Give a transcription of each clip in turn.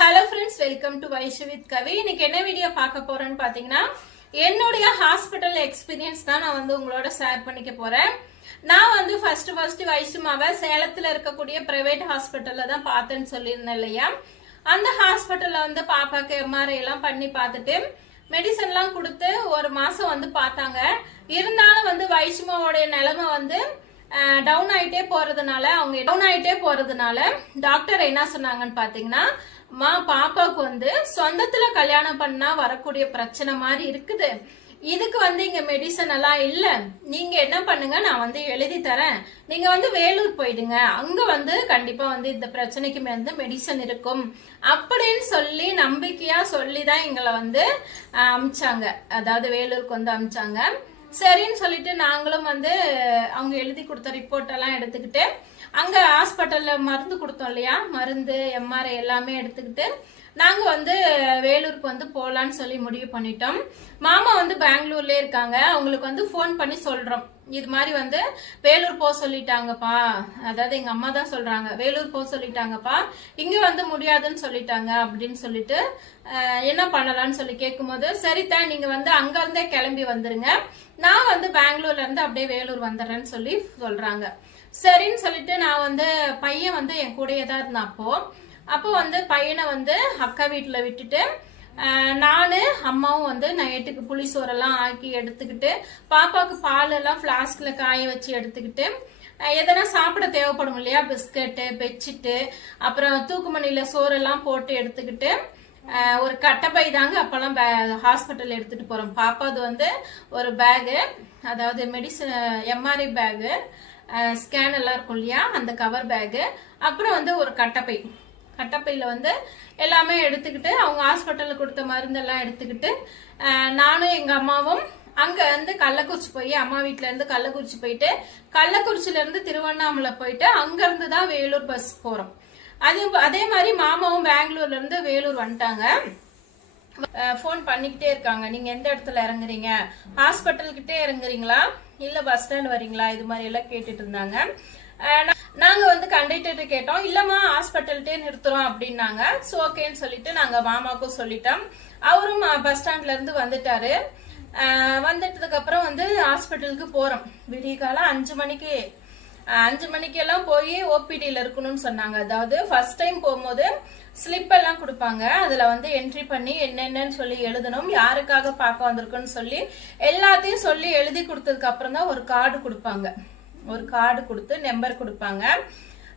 Hello friends, welcome to Vaishu with Kavi. இன்னைக்கு என்ன video பார்க்க போறேன்னு பாத்தீங்கன்னா, என்னுடைய ஹாஸ்பிட்டல் எக்ஸ்பீரியன்ஸ் தான் நான் வந்து உங்களோட ஷேர் பண்ணிக்க போறேன். நான் வந்து ஃபர்ஸ்ட் வைஷுமாவை சேலத்துல இருக்கக்கூடிய பிரைவேட் ஹாஸ்பிட்டல்ல தான் பார்த்தேன்னு சொல்லியிருந்தேன் இல்லையா. அந்த ஹாஸ்பிட்டல்ல வந்து பாப்பாக்கு எம்ஆர்ஐ எல்லாம் பண்ணி பார்த்துட்டு மெடிசன் எல்லாம் கொடுத்து ஒரு மாசம் வந்து பார்த்தாங்க. இருந்தாலும் வந்து வைஷுமாவோடைய நிலைமை வந்து டவுன் ஆயிட்டே போறதுனால டாக்டர் என்ன சொன்னாங்கன்னு பாத்தீங்கன்னா, பாப்பாவுக்கு வந்து சொந்தத்துல கல்யாணம் பண்ணா வரக்கூடிய பிரச்சனை மாதிரி இருக்குது. இதுக்கு வந்து இங்க மெடிசன் எல்லாம் இல்ல. நீங்க என்ன பண்ணுங்க, நான் வந்து எழுதி தரேன், நீங்க வந்து வேலூர் போயிடுங்க, அங்க வந்து கண்டிப்பா வந்து இந்த பிரச்சனைக்கு வந்து மெடிசன் இருக்கும் அப்படின்னு சொல்லி நம்பிக்கையா சொல்லிதான் எங்களை வந்து அமிச்சாங்க. அதாவது வேலூருக்கு வந்து அமிச்சாங்க. சரின்னு சொல்லிட்டு நாங்களும் வந்து அவங்க எழுதி கொடுத்த ரிப்போர்ட் எல்லாம் எடுத்துக்கிட்டு அங்க ஹாஸ்பிட்டல்ல மருந்து கொடுத்தோம் இல்லையா, மருந்து எம்ஆர்ஐ எல்லாமே எடுத்துக்கிட்டு நாங்க வந்து வேலூருக்கு வந்து போலான்னு சொல்லி முடிவு பண்ணிட்டோம். மாமா வந்து பெங்களூர்ல இருக்காங்க. அவங்களுக்கு வந்து போன் பண்ணி சொல்றோம், இது மாதிரி வந்து வேலூர் போக சொல்லிட்டாங்கப்பா. அதாவது எங்க அம்மா தான் சொல்றாங்க, வேலூர் போக சொல்லிட்டாங்கப்பா, இங்க வந்து முடியாதுன்னு சொல்லிட்டாங்க அப்படின்னு சொல்லிட்டு என்ன பண்ணலாம்னு சொல்லி கேட்கும் போது, சரிதான் நீங்க வந்து அங்க இருந்தே கிளம்பி வந்துருங்க, நான் வந்து பெங்களூர்ல இருந்து அப்படியே வேலூர் வந்துடுறேன்னு சொல்லி சொல்றாங்க. சரின்னு சொல்லிட்டு நான் வந்து பையன் வந்து என் கூடயே தான் இருந்தான். அப்போ வந்து பையனை வந்து அக்கா வீட்டுல விட்டுட்டு நானு அம்மாவும் வந்து நைட்டுக்கு புளிசோரெல்லாம் ஆக்கி எடுத்துக்கிட்டு, பாப்பாவுக்கு பால் எல்லாம் பிளாஸ்க்ல காய வச்சு எடுத்துக்கிட்டு, எதனா சாப்பிட தேவைப்படும் இல்லையா, பிஸ்கட்டு பெட்ஷீட்டு அப்புறம் தூக்குமணியில சோறெல்லாம் போட்டு எடுத்துக்கிட்டு ஒரு கட்டப்பை தாங்க அப்பெல்லாம் ஹாஸ்பிட்டல் எடுத்துட்டு போறோம். பாப்பாது வந்து ஒரு பேகு, அதாவது மெடிசன் எம்ஆர்ஐ பேகு, ஸ்கேன் எல்லாம் இருக்கும் இல்லையா, அந்த கவர் பேகு, அப்புறம் வந்து ஒரு கட்டப்பையில வந்து எல்லாமே எடுத்துக்கிட்டு அவங்க ஹாஸ்பிட்டல்ல கொடுத்த மருந்தெல்லாம் எடுத்துக்கிட்டு நானும் எங்க அம்மாவும் அங்க இருந்து கள்ளக்குறிச்சி போய், அம்மா வீட்டுல இருந்து கள்ளக்குறிச்சி போயிட்டு, கள்ளக்குறிச்சில இருந்து திருவண்ணாமலை போயிட்டு அங்க இருந்து தான் வேலூர் பஸ் போறோம். அதே மாதிரி மாமாவும் பெங்களூர்ல இருந்து வேலூர் வந்துட்டாங்க. போன் பண்ணிக்கிட்டே இருக்காங்க, நீங்க எந்த இடத்துல இறங்குறீங்க, ஹாஸ்பிட்டல் கிட்டே இறங்குறீங்களா இல்ல பஸ் ஸ்டாண்ட் வரீங்களா, இது மாதிரி எல்லாம் கேட்டுட்டு இருந்தாங்க. நாங்க வந்து கண்டக்டர் கேட்டோம், இல்லம்மா ஹாஸ்பிட்டல்ட்டே நிறுத்துறோம் அப்படின்னாங்க. ஓகேன்னு சொல்லிட்டு நாங்க மாமாவுக்கும் சொல்லிட்டோம். அவரும் பஸ் ஸ்டாண்ட்ல இருந்து வந்துட்டாரு. வந்துட்டதுக்கு அப்புறம் வந்து ஹாஸ்பிட்டலுக்கு போறோம். விடிய காலம் 5 மணிக்கு எல்லாம் போய் ஓபிடியில இருக்கணும்னு சொன்னாங்க. அதாவது ஃபர்ஸ்ட் டைம் போகும்போது ஸ்லிப் எல்லாம் கொடுப்பாங்க, அதுல வந்து என்ட்ரி பண்ணி என்னென்னு சொல்லி எழுதணும், யாருக்காக பார்க்க வந்திருக்குன்னு சொல்லி எல்லாத்தையும் சொல்லி எழுதி கொடுத்ததுக்கு அப்புறம் தான் ஒரு கார்டு கொடுப்பாங்க. ஒரு கார்டு கொடுத்து நம்பர் கொடுப்பாங்க.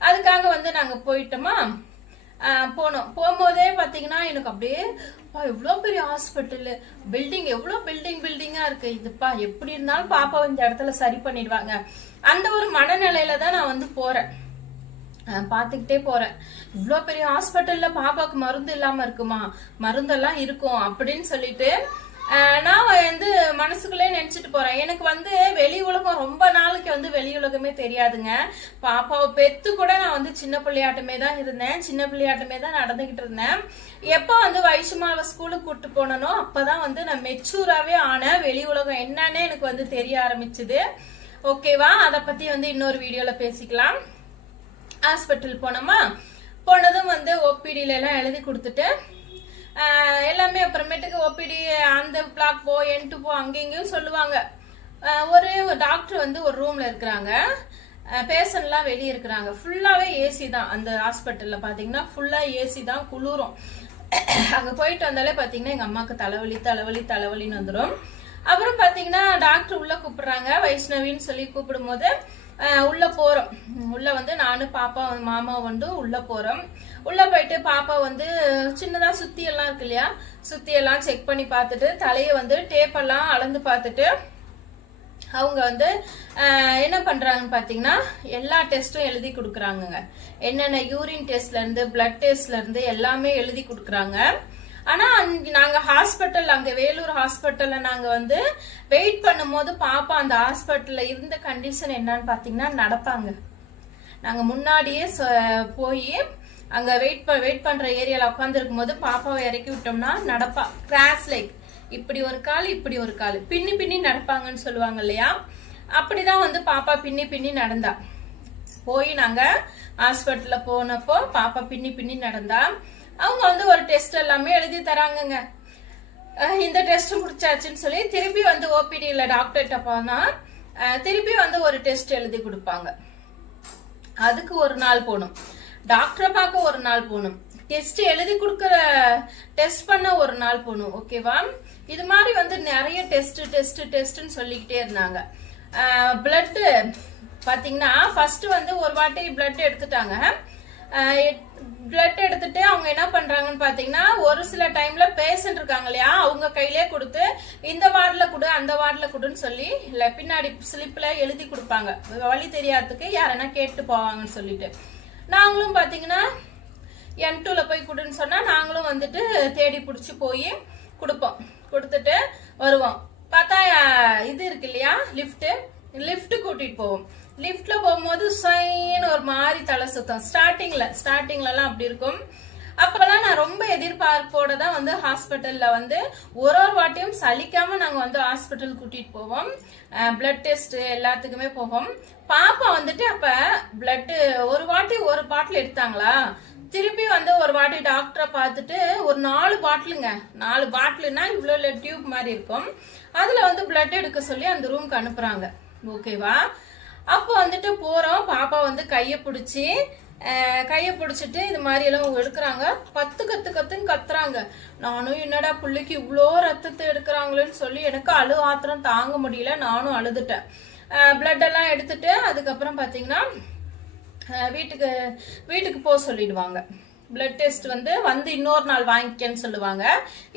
அதுக்காக வந்து நாங்க போயிட்டோமா, போகும்போதே பாத்தீங்கன்னா எனக்கு அப்படியே எவ்வளவு பெரிய ஹாஸ்பிட்டல், பில்டிங் எவ்வளவு பில்டிங்கா இருக்கு, இதுப்பா எப்படி இருந்தாலும் பாப்பா இந்த இடத்துல சரி பண்ணிடுவாங்க, அந்த ஒரு மனநிலையில தான் நான் வந்து போறேன். பாத்துக்கிட்டே போறேன், இவ்வளவு பெரிய ஹாஸ்பிட்டல்ல பாப்பாக்கு மருந்து இல்லாம இருக்குமா, மருந்தெல்லாம் இருக்கும் அப்படின்னு சொல்லிட்டு நான் வந்து மனசுக்குள்ளே நினைச்சிட்டு போறேன். எனக்கு வந்து வெளி உலகம் ரொம்ப நாளைக்கு வந்து வெளி உலகமே தெரியாதுங்க. பாப்பாவை பெத்து கூட நான் வந்து சின்ன பிள்ளையாட்டமே தான் இருந்தேன், சின்ன பிள்ளையாட்டமே தான் நடந்துகிட்டு இருந்தேன். எப்ப வந்து வைஷுமாவை ஸ்கூலுக்கு கூட்டு போனனோ அப்பதான் வந்து நான் மெச்சூராவே ஆன, வெளி உலகம் என்னன்னு எனக்கு வந்து தெரிய ஆரம்பிச்சுது. ஓகேவா, அதை பத்தி வந்து இன்னொரு வீடியோல பேசிக்கலாம். ஹாஸ்பிட்டல் போனதும் வந்து ஓபிடியில எல்லாம் எழுதி கொடுத்துட்டு எல்லாமே அப்புறமேட்டுக்கு ஓபிடி அந்த பிளாக் போ என்ட்டு போ அங்க இங்கேயும் சொல்லுவாங்க. ஒரே ஒரு டாக்டர் வந்து ஒரு ரூம்ல இருக்கிறாங்க, பேஷண்ட் எல்லாம் வெளியே இருக்கிறாங்க. ஃபுல்லாவே ஏசி தான் அந்த ஹாஸ்பிட்டல்ல பாத்தீங்கன்னா, ஃபுல்லா ஏசி தான், குளிரும். அங்க போயிட்டு வந்தாலே பாத்தீங்கன்னா எங்க அம்மாக்கு தலைவலின்னு வந்துடும். அப்புறம் பாத்தீங்கன்னா டாக்டர் உள்ள கூப்பிடுறாங்க, வைஷ்ணவின்னு சொல்லி கூப்பிடும் போது உள்ள போறோம். உள்ள வந்து நானும் பாப்பா மாமா வந்து உள்ள போறோம். உள்ள போயிட்டு பாப்பா வந்து சின்னதா சுத்தி எல்லாம் இருக்கு இல்லையா, சுத்தி எல்லாம் செக் பண்ணி பார்த்துட்டு, தலைய வந்து டேப் எல்லாம் அளந்து பார்த்துட்டு அவங்க வந்து என்ன பண்றாங்கன்னு பாத்தீங்கன்னா எல்லா டெஸ்டும் எழுதி கொடுக்குறாங்க. என்னென்ன யூரின் டெஸ்ட்ல இருந்து பிளட் டெஸ்ட்ல இருந்து எல்லாமே எழுதி கொடுக்குறாங்க. ஆனா நாங்க ஹாஸ்பிட்டல், அங்க வேலூர் ஹாஸ்பிட்டல்ல நாங்க வந்து வெயிட் பண்ணும் போது பாப்பா அந்த ஹாஸ்பிட்டல்ல இருந்த கண்டிஷன் என்னன்னு பாத்தீங்கன்னா, நடப்பாங்க. நாங்க முன்னாடியே போய் அங்க வெயிட் பண்ற ஏரியால உட்கார்ந்து இருக்கும் போது பாப்பாவை இறக்கி விட்டோம்னா நடப்பா, கிராஸ் லைக், இப்படி ஒரு கால் பின்னி நடப்பாங்கன்னு சொல்லுவாங்க இல்லையா, அப்படிதான் வந்து பாப்பா பின்னி நடந்தா. போய் நாங்க ஹாஸ்பிட்டல்ல போனப்போ பாப்பா பின்னி நடந்தா. அவங்க வந்து ஒரு டெஸ்ட் எல்லாமே எழுதி தராங்கங்க. இந்த டெஸ்ட் முடிச்சாச்சுன்னு சொல்லி திருப்பி வந்து ஓபிடியில் டாக்டர்கிட்ட போனா திருப்பி வந்து ஒரு டெஸ்ட் எழுதி கொடுப்பாங்க. அதுக்கு ஒரு நாள் போகணும், டாக்டரை பார்க்க ஒரு நாள் போகணும், டெஸ்ட் எழுதி கொடுக்கற டெஸ்ட் பண்ண ஒரு நாள் போகணும். ஓகேவா? இது மாதிரி வந்து நிறைய டெஸ்ட்னு சொல்லிக்கிட்டே இருந்தாங்க. பிளட் பாத்தீங்கன்னா ஃபர்ஸ்ட் வந்து ஒரு வாட்டி பிளட் எடுத்துட்டாங்க. பிளட் எடுத்துட்டு அவங்க என்ன பண்றாங்கன்னு பாத்தீங்கன்னா, ஒரு சில டைம்ல பேஷண்ட் இருக்காங்க இல்லையா, அவங்க கையிலே கொடுத்து இந்த வார்டுல கொடு அந்த வார்டுல கொடுன்னு சொல்லி பின்னாடி ஸ்லிப்ல எழுதி கொடுப்பாங்க. வழி தெரியாததுக்கு யாரனா கேட்டு போவாங்கன்னு சொல்லிட்டு. நாங்களும் பாத்தீங்கன்னா N2ல போய் கொடுன்னு சொன்னா நாங்களும் வந்துட்டு தேடி பிடிச்சி போய் கொடுப்போம். கொடுத்துட்டு வருவோம். பார்த்தா இது இருக்கு இல்லையா, லிஃப்ட் கூட்டிட்டு போவோம். லிஃப்ட்ல போகும்போது சைன்னு ஒரு மாதிரி தலை சுத்தம். ஸ்டார்டிங்ல எல்லாம் அப்படி இருக்கும். அப்பெல்லாம் நான் ரொம்ப எதிர்பார்ப்போட தான் வந்து ஹாஸ்பிட்டல்ல வந்து ஒரு வாட்டியும் சலிக்காம நாங்க வந்து ஹாஸ்பிட்டல் கூட்டிட்டு போவோம். பிளட் டெஸ்ட் எல்லாத்துக்குமே போவோம். பாப்பா வந்துட்டு அப்ப பிளட் ஒரு வாட்டி ஒரு பாட்டில் எடுத்தாங்களா, திருப்பி வந்து ஒரு வாட்டி டாக்டரை பார்த்துட்டு ஒரு 4 பாட்டிலுங்க, 4 பாட்டிலுன்னா இவ்வளோ டியூப் மாதிரி இருக்கும், அதுல வந்து பிளட் எடுக்க சொல்லி அந்த ரூம்க்கு அனுப்புறாங்க. ஓகேவா? அப்போ வந்துட்டு போறோம். பாப்பா வந்து கையை பிடிச்சிட்டு இது மாதிரி எல்லாம் எடுக்கிறாங்க. கத்துன்னு கத்துறாங்க. நானும் என்னடா பிள்ளைக்கு இவ்வளோ ரத்தத்தை எடுக்கிறாங்களேன்னு சொல்லி எனக்கு ஆத்திரம் தாங்க முடியல. நானும் அழுதுட்டேன். பிளட் எல்லாம் எடுத்துட்டு அதுக்கப்புறம் பாத்தீங்கன்னா வீட்டுக்கு போக சொல்லிடுவாங்க. பிளட் டெஸ்ட் வந்து இன்னொரு நாள் வாங்கிக்கன்னு சொல்லுவாங்க.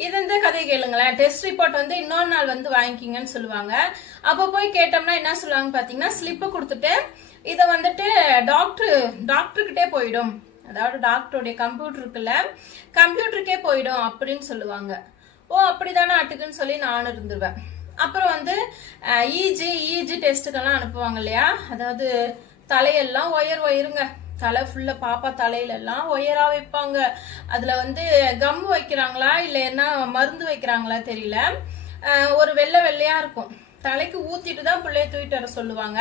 இது இந்த கதை கேளுங்களேன். டெஸ்ட் ரிப்போர்ட் வந்து இன்னொரு நாள் வந்து வாங்கிக்கிங்கன்னு சொல்லுவாங்க. அப்ப போய் கேட்டோம்னா என்ன சொல்லுவாங்க பாத்தீங்கன்னா, ஸ்லிப்பை கொடுத்துட்டு இதை வந்துட்டு டாக்டர்கிட்டே போயிடும், அதாவது டாக்டருடைய கம்ப்யூட்டர் இருக்குல்ல, கம்ப்யூட்டருக்கே போயிடும் அப்படின்னு சொல்லுவாங்க. ஓ அப்படிதானே ஆட்டுக்குன்னு சொல்லி நானும் இருந்துருவேன். அப்புறம் வந்து இஜி டெஸ்ட்டுக்கெல்லாம் அனுப்புவாங்க இல்லையா, அதாவது தலையெல்லாம் ஒயருங்க, தலை ஃபுல்லா பாப்பா தலையில எல்லாம் ஒயரா வைப்பாங்க. அதுல வந்து கம் வைக்கிறாங்களா இல்ல என்ன மருந்து வைக்கிறாங்களா தெரியல. ஒரு வெள்ளையா இருக்கும். தலைக்கு ஊத்திட்டு தான் பிள்ளைய தூக்கிட்டு வர சொல்லுவாங்க.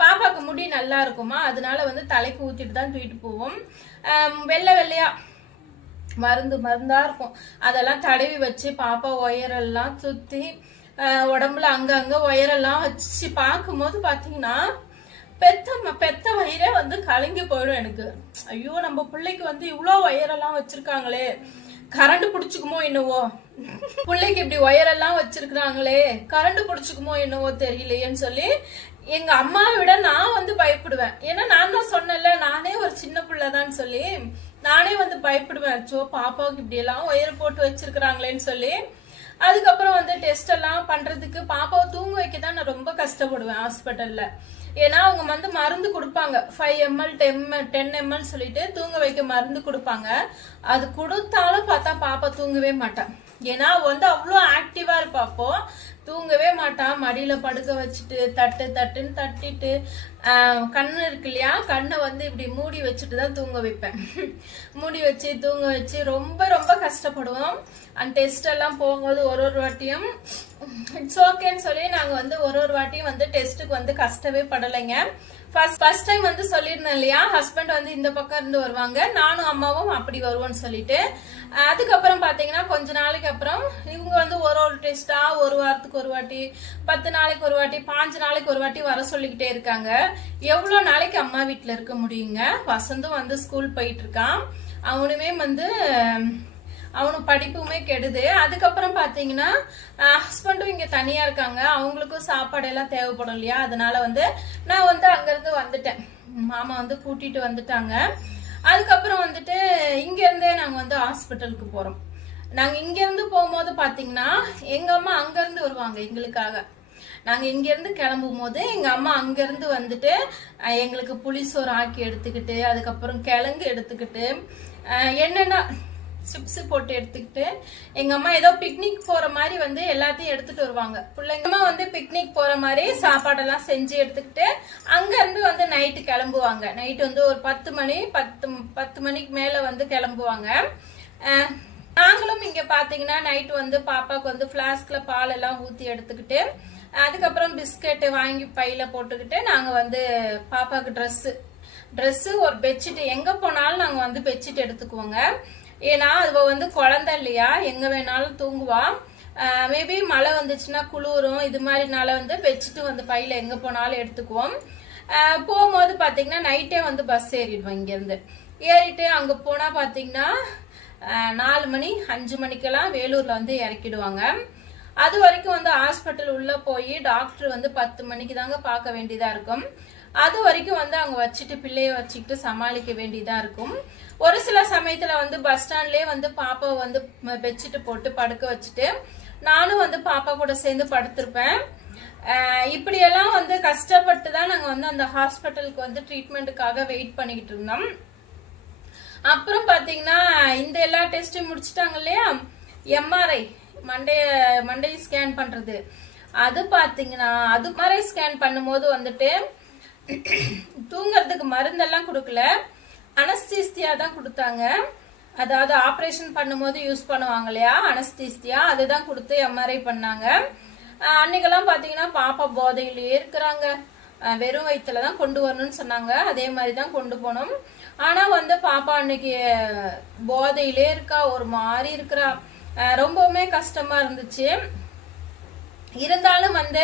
பாப்பாக்கு முடி நல்லா இருக்குமா, அதனால வந்து தலைக்கு ஊத்திட்டு தான் தூக்கிட்டு போவோம். வெள்ளையா மருந்தா இருக்கும். அதெல்லாம் தடவி வச்சு பாப்பா ஒயரெல்லாம் சுத்தி உடம்புல அங்கங்க ஒயரெல்லாம் வச்சு பார்க்கும்போது பாத்தீங்கன்னா பெத்த வயிறே வந்து கலங்கி போயிடும் எனக்கு. ஐயோ நம்ம பிள்ளைக்கு வந்து இவ்வளோ ஒயரெல்லாம் வச்சிருக்காங்களே, கரண்ட் பிடிச்சுக்குமோ என்னவோ, பிள்ளைக்கு இப்படி ஒயரெல்லாம் வச்சிருக்காங்களே கரண்ட் பிடிச்சுக்குமோ என்னவோ தெரியலையேன்னு சொல்லி எங்க அம்மாவை விட நான் வந்து பயப்படுவேன். ஏன்னா நான் தான் சொன்னேன்ல, நானே ஒரு சின்ன பிள்ளைதான் சொல்லி நானே வந்து பயப்படுவேன். சோ பாப்பாவுக்கு இப்படி எல்லாம் ஒயர் போட்டு வச்சிருக்கிறாங்களேன்னு சொல்லி. அதுக்கப்புறம் வந்து டெஸ்ட் எல்லாம் பண்றதுக்கு பாப்பாவை தூங்க வைக்க தான் நான் ரொம்ப கஷ்டப்படுவேன் ஹாஸ்பிட்டல்ல. ஏன்னா அவங்க வந்து மருந்து கொடுப்பாங்க, 5 ml 10 ml சொல்லிட்டு தூங்க வைக்க மருந்து கொடுப்பாங்க. அது கொடுத்தாலும் பார்த்தா பாப்பா தூங்கவே மாட்டான். ஏன்னா வந்து அவ்வளோ ஆக்டிவா இருப்பா. அப்போ தூங்கவே மாட்டான். மடியில படுக்க வச்சுட்டு தட்டுன்னு தட்டிட்டு கண்ணு இருக்கு இல்லையா, கண்ணை வந்து இப்படி மூடி வச்சுட்டு தான் தூங்க வைப்பேன். மூடி வச்சு தூங்க வச்சு ரொம்ப ரொம்ப கஷ்டப்படுவோம். அந்த டெஸ்ட் எல்லாம் போகும்போது ஒரு வாட்டியும் இட்ஸ் ஓகேன்னு சொல்லி நாங்க வந்து ஒரு வாட்டியும் வந்து டெஸ்ட்டுக்கு வந்து கஷ்டமே படலைங்க. ஃபர்ஸ்ட் டைம் வந்து சொல்லியிருந்தேன் இல்லையா, ஹஸ்பண்ட் வந்து இந்த பக்கம் இருந்து வருவாங்க, நானும் அம்மாவும் அப்படி வருவோம்னு சொல்லிட்டு. அதுக்கப்புறம் பாத்தீங்கன்னா கொஞ்ச நாளைக்கு அப்புறம் இவங்க வந்து ஒரு டெஸ்டா ஒரு வாரத்துக்கு ஒரு வாட்டி, 10 நாளைக்கு ஒரு வாட்டி, 5 நாளைக்கு ஒரு வாட்டி வர சொல்லிக்கிட்டே இருக்காங்க. எவ்வளவு நாளைக்கு அம்மா வீட்டுல இருக்க முடியுங்க. வசந்தும் வந்து ஸ்கூல் போயிட்டு இருக்கான். அவனுமே வந்து அவனும் படிப்புமே கெடுது. அதுக்கப்புறம் பாத்தீங்கன்னா ஹஸ்பண்டும் இங்க தனியா இருக்காங்க, அவங்களுக்கும் சாப்பாடு எல்லாம் தேவைப்படும் இல்லையா, அதனால வந்து நான் வந்து அங்க இருந்து வந்துட்டேன். மாமா வந்து கூட்டிட்டு வந்துட்டாங்க. அதுக்கப்புறம் வந்துட்டு இங்க இருந்தே நாங்க வந்து ஹாஸ்பிட்டலுக்கு போறோம். நாங்க இங்க இருந்து போகும்போது பாத்தீங்கன்னா எங்க அம்மா அங்க இருந்து வருவாங்க எங்களுக்காக. நாங்க இங்க இருந்து கிளம்பும் போது எங்க அம்மா அங்க இருந்து வந்துட்டு எங்களுக்கு புளிசோறு ஆக்கி எடுத்துக்கிட்டு, அதுக்கப்புறம் கிழங்கு எடுத்துக்கிட்டு, என்னென்ன சிப்ஸ் போட்டு எடுத்துக்கிட்டு, எங்க அம்மா ஏதோ பிக்னிக் போற மாதிரி வந்து எல்லாத்தையும் எடுத்துட்டு வருவாங்க. பிள்ளைங்கம்மா வந்து பிக்னிக் போற மாதிரி சாப்பாடெல்லாம் செஞ்சு எடுத்துக்கிட்டு அங்க இருந்து வந்து நைட்டு கிளம்புவாங்க. நைட்டு வந்து ஒரு 10 மணிக்கு மேல வந்து கிளம்புவாங்க. நாங்களும் இங்க பாத்தீங்கன்னா நைட்டு வந்து பாப்பாக்கு வந்து பிளாஸ்க்ல பால் எல்லாம் ஊத்தி எடுத்துக்கிட்டு, அதுக்கப்புறம் பிஸ்கெட் வாங்கி பையில போட்டுக்கிட்டு நாங்க வந்து பாப்பாக்கு ட்ரெஸ் ஒரு பெட்ஷீட், எங்க போனாலும் நாங்க வந்து பெட்ஷீட் எடுத்துக்குவோங்க. ஏன்னா அவ வந்து குழந்தை இல்லையா, எங்க வேணாலும் தூங்குவா. மேபி மழை வந்துச்சுன்னா குளிரும், இது மாதிரினால வந்து பெட்ஷீட் வந்து பையில எங்க போனாலும் எடுத்துக்குவோம். போகும்போது பாத்தீங்கன்னா நைட்டே வந்து பஸ் ஏறிடுவோம். இங்கேருந்து ஏறிட்டு அங்க போனா பாத்தீங்கன்னா 4 மணி 5 மணிக்கெல்லாம் வேலூர்ல வந்து இறக்கிடுவாங்க. அது வரைக்கும் வந்து ஹாஸ்பிட்டல் உள்ள போய் டாக்டர் வந்து 10 மணிக்கு தாங்க பார்க்க வேண்டியதா இருக்கும். அது வரைக்கும் வந்து அவங்க வச்சுட்டு பிள்ளைய வச்சுக்கிட்டு சமாளிக்க வேண்டியதா இருக்கும். ஒரு சில சமயத்துல வந்து பஸ் ஸ்டாண்ட்லயே வந்து பாப்பாவை வந்து பெட்ஷீட் போட்டு படுக்க வச்சுட்டு நானும் வந்து பாப்பா கூட சேர்ந்து படுத்திருப்பேன். இப்படியெல்லாம் வந்து கஷ்டப்பட்டு தான் நாங்க வந்து அந்த ஹாஸ்பிட்டலுக்கு வந்து ட்ரீட்மெண்ட்டுக்காக வெயிட் பண்ணிக்கிட்டு இருந்தோம். அப்புறம் பாத்தீங்கன்னா இந்த எல்லா டெஸ்டும் முடிச்சுட்டாங்க இல்லையா, எம்ஆர்ஐ மண்டை ஸ்கேன் பண்றது, அது பாத்தீங்கன்னா அது எம்ஆர்ஐ ஸ்கேன் பண்ணும்போது வந்துட்டு தூங்கறதுக்கு மருந்தெல்லாம் கொடுக்கல, அனஸ்தீசியா தான் கொடுத்தாங்க. அதாவது ஆப்ரேஷன் பண்ணும்போது யூஸ் பண்ணுவாங்க இல்லையா அனஸ்தீசியா, அதுதான் கொடுத்து எம்ஆர்ஐ பண்ணாங்க. அன்னைக்கெல்லாம் பாத்தீங்கன்னா பாப்பா போதையிலேயே இருக்கிறாங்க. வெறும் வயிற்றுல தான் கொண்டு வரணும்னு சொன்னாங்க, அதே மாதிரி தான் கொண்டு போனோம். ஆனா வந்து பாப்பா அன்னைக்கு போதையிலே இருக்கா, ஒரு மாதிரி இருக்கிறா. ரொம்பவுமே கஷ்டமா இருந்துச்சு. இருந்தாலும் வந்து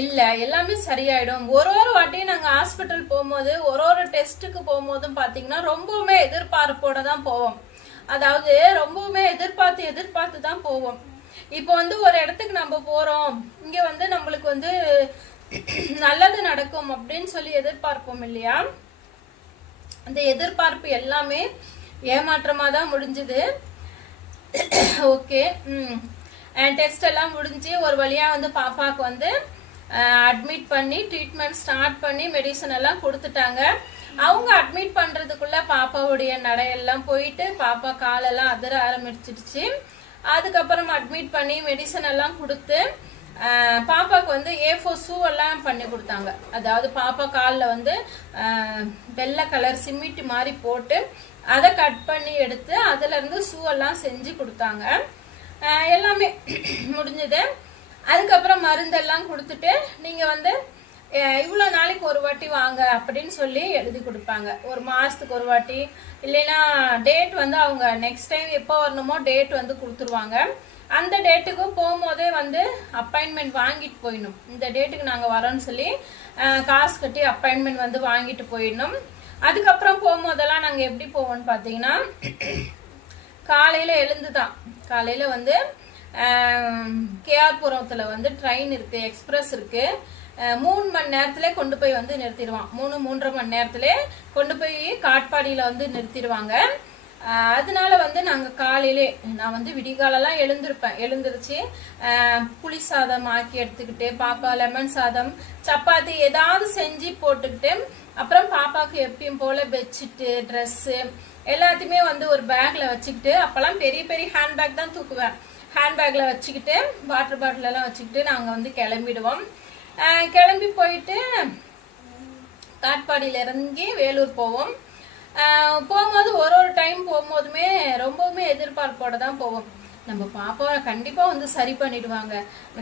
இல்ல எல்லாமே சரியாயிடும். ஒரு வாட்டியும் நாங்க ஹாஸ்பிட்டல் போகும்போது ஒரு டெஸ்ட்டுக்கு போகும்போதும் பாத்தீங்கன்னா ரொம்பவுமே எதிர்பார்ப்போட தான் போவோம். அதாவது ரொம்பவுமே எதிர்பார்த்து தான் போவோம். இப்போ வந்து ஒரு இடத்துக்கு நம்ம போறோம், இங்க வந்து நம்மளுக்கு வந்து நல்லது நடக்கும் அப்படின்னு சொல்லி எதிர்பார்ப்போம் இல்லையா, அந்த எதிர்பார்ப்பு எல்லாமே ஏமாற்றமா தான் முடிஞ்சது. ஓகே, டெஸ்ட் எல்லாம் முடிஞ்சு ஒரு வழியா வந்து பாப்பாவுக்கு வந்து அட்மிட் பண்ணி ட்ரீட்மெண்ட் ஸ்டார்ட் பண்ணி மெடிசன் எல்லாம் கொடுத்துட்டாங்க. அவங்க அட்மிட் பண்றதுக்குள்ள பாப்பாவுடைய நடையெல்லாம் போயிட்டு பாப்பா காலெல்லாம் அதிர ஆரம்பிச்சிடுச்சு. அதுக்கப்புறம் அட்மிட் பண்ணி மெடிசன் எல்லாம் கொடுத்து பாப்பாவுக்கு வந்து A4 ஷூ எல்லாம் பண்ணி கொடுத்தாங்க. அதாவது பாப்பா காலில் வந்து வெள்ளை கலர் சிமெண்ட் மாதிரி போட்டு அதை கட் பண்ணி எடுத்து அதுல இருந்து ஷூ எல்லாம் செஞ்சு கொடுத்தாங்க. எல்லாமே முடிஞ்சது. அதுக்கப்புறம் மருந்தெல்லாம் கொடுத்துட்டு நீங்க வந்து இவ்வளவு நாளைக்கு ஒரு வாட்டி வாங்க அப்படின்னு சொல்லி எழுதி கொடுப்பாங்க. ஒரு மாசத்துக்கு ஒரு வாட்டி, இல்லைன்னா டேட் வந்து அவங்க நெக்ஸ்ட் டைம் எப்போ வரணுமோ டேட் வந்து கொடுத்துருவாங்க. அந்த டேட்டுக்கு போகும்போதே வந்து அப்பாயின்மெண்ட் வாங்கிட்டு போயிடணும். இந்த டேட்டுக்கு நாங்க வரோம்னு சொல்லி காசு கட்டி அப்பாயின்மெண்ட் வந்து வாங்கிட்டு போயிடணும். அதுக்கப்புறம் போகும்போதெல்லாம் நாங்க எப்படி போவோம்னு பாத்தீங்கன்னா காலையில எழுந்துதான், காலையில வந்து கேஆர்புரத்துல வந்து ட்ரெயின் இருக்கு, எக்ஸ்பிரஸ் இருக்கு. 3 மணி நேரத்துல கொண்டு போய் வந்து நிறுத்திடுவான். 3-3.5 மணி நேரத்துல கொண்டு போய் காட்பாடியில வந்து நிறுத்திடுவாங்க. அதனால வந்து நாங்க காலையிலே நான் வந்து விடிகாலெல்லாம் எழுந்திருச்சு புளி சாதம் ஆக்கி எடுத்துக்கிட்டு பாப்பா லெமன் சாதம் சப்பாத்தி ஏதாவது செஞ்சு போட்டுக்கிட்டு, அப்புறம் பாப்பாவுக்கு எப்பயும் போல பெட்ஷீட்டு ட்ரெஸ்ஸு எல்லாத்தையுமே வந்து ஒரு பேக்ல வச்சுக்கிட்டு, அப்பெல்லாம் பெரிய பெரிய ஹேண்ட்பேக் தான் தூக்குவேன், ஹேண்ட்பேக்ல வச்சுக்கிட்டு வாட்டர் பாட்டில் எல்லாம் வச்சுக்கிட்டு நாங்க வந்து கிளம்பிடுவோம். கிளம்பி போயிட்டு காட்பாடியில இறங்கி வேலூர் போவோம். போகும்போது ஒரு டைம் போகும்போதுமே ரொம்பவுமே எதிர்பார்ப்போட தான் போவோம். நம்ம பாப்பாவை கண்டிப்பா வந்து சரி பண்ணிடுவாங்க,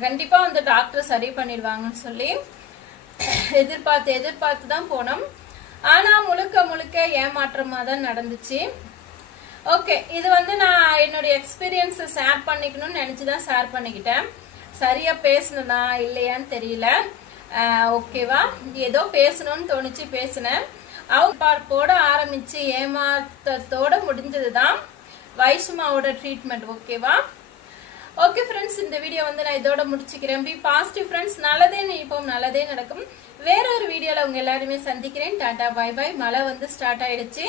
கண்டிப்பா வந்து டாக்டர் சரி பண்ணிடுவாங்கன்னு சொல்லி எதிர்பார்த்து தான் போனோம். ஆனா முழுக்க ஏமாற்றமா தான் நடந்துச்சு. ஓகே, இது வந்து நான் என்னுடைய எக்ஸ்பீரியன்ஸை ஷேர் பண்ணிக்கணும்னு நினைச்சுதான் ஷேர் பண்ணிக்கிட்டேன். சரியா பேசணும்னா இல்லையான்னு தெரியல. ஓகேவா, ஏதோ பேசணும்னு தோணுச்சு பேசினேன். அவங்க பார்ப்போட ஆரம்பிச்சு ஏமாற்றத்தோட முடிஞ்சதுதான் வைஷ்மாவோட ட்ரீட்மெண்ட். ஓகேவா, ஓகே ஃப்ரெண்ட்ஸ், இந்த வீடியோ வந்து நான் இதோட முடிச்சுக்கிறேன். பி பாசிட்டிவ் ஃப்ரெண்ட்ஸ், நல்லதே நினைப்போம், நல்லதே நடக்கும். வேற ஒரு வீடியோல உங்க எல்லாருமே சந்திக்கிறேன். டாடா, பை பை. மழை வந்து ஸ்டார்ட் ஆயிடுச்சு.